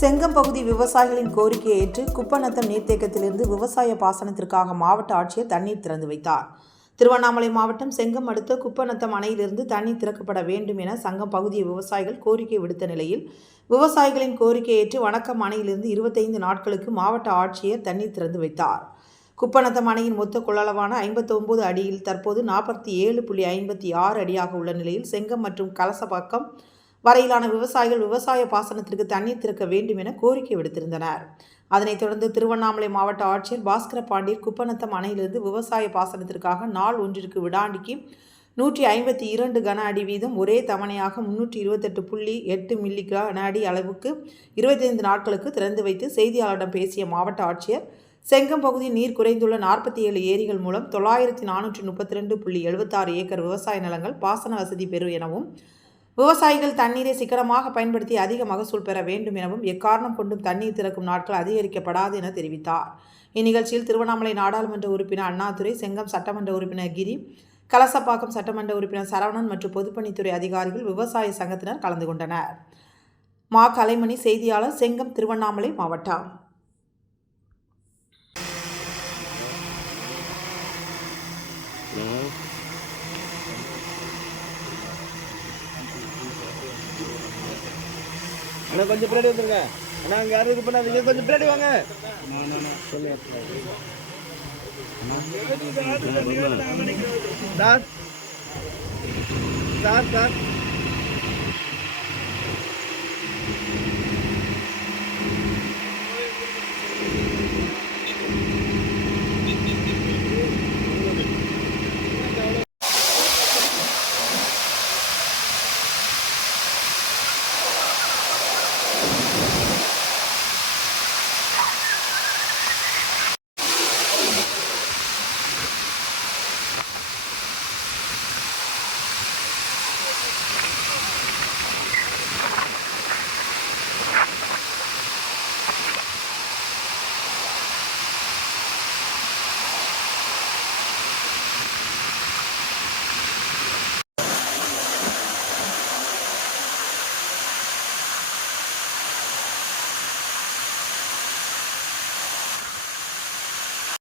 செங்கம் பகுதி விவசாயிகளின் கோரிக்கையை ஏற்று குப்பநத்தம் நீர்த்தேக்கத்திலிருந்து விவசாய பாசனத்திற்காக மாவட்ட ஆட்சியர் தண்ணீர் திறந்து வைத்தார். திருவண்ணாமலை மாவட்டம் செங்கம் அடுத்த குப்பநத்தம் அணையிலிருந்து தண்ணீர் திறக்கப்பட வேண்டும் என சங்கம் பகுதி விவசாயிகள் கோரிக்கை விடுத்த நிலையில் விவசாயிகளின் கோரிக்கையை ஏற்று வணக்கம் அணையிலிருந்து இருபத்தைந்து நாட்களுக்கு மாவட்ட ஆட்சியர் தண்ணீர் திறந்து வைத்தார். குப்பநத்தம் அணையின் மொத்த கொள்ளளவான ஐம்பத்தொன்பது அடியில் தற்போது நாற்பத்தி ஏழு புள்ளி ஐம்பத்தி ஆறு அடியாக உள்ள நிலையில் செங்கம் மற்றும் கலசப்பாக்கம் வரையிலான விவசாயிகள் விவசாய பாசனத்திற்கு தண்ணீர் திறக்க வேண்டும் என கோரிக்கை விடுத்திருந்தனர். அதனைத் தொடர்ந்து திருவண்ணாமலை மாவட்ட ஆட்சியர் பாஸ்கர பாண்டியர் குப்பநத்தம் அணையிலிருந்து விவசாய பாசனத்திற்காக நாள் ஒன்றிற்கு விடாண்டிக்கு நூற்றி ஐம்பத்தி இரண்டு கன அடி வீதம் ஒரே தவணையாக முன்னூற்றி இருபத்தெட்டு புள்ளி எட்டு மில்லி கன அடி அளவுக்கு இருபத்தைந்து நாட்களுக்கு திறந்து வைத்து செய்தியாளரிடம் பேசிய மாவட்ட ஆட்சியர் செங்கம் பகுதியில் நீர் குறைந்துள்ள நாற்பத்தி ஏழு ஏரிகள் மூலம் தொள்ளாயிரத்தி நானூற்றி முப்பத்தி ரெண்டு புள்ளி எழுபத்தாறு ஏக்கர் விவசாய நிலங்கள் பாசன வசதி பெறும் எனவும் விவசாயிகள் தண்ணீரை சிக்கனமாக பயன்படுத்தி அதிக மகசூல் பெற வேண்டும் எனவும் எக்காரணம் கொண்டும் தண்ணீர் திறக்கும் நாட்கள் அதிகரிக்கப்படாது என தெரிவித்தார். இந்நிகழ்ச்சியில் திருவண்ணாமலை நாடாளுமன்ற உறுப்பினர் அண்ணாதுரை செங்கம் சட்டமன்ற உறுப்பினர் கிரி கலசப்பாக்கம் சட்டமன்ற உறுப்பினர் சரவணன் மற்றும் பொதுப்பணித்துறை அதிகாரிகள் விவசாய சங்கத்தினர் கலந்து கொண்டனர். மா. கலைமணி செய்தியாளர் செங்கம் திருவண்ணாமலை மாவட்டம். அண்ணா கொஞ்சம் பின்னாடி வந்துருங்க. அண்ணா அங்கே யாரும் இது பண்ணாதீங்க. கொஞ்சம் பின்னாடி வாங்க. Sir sir sir.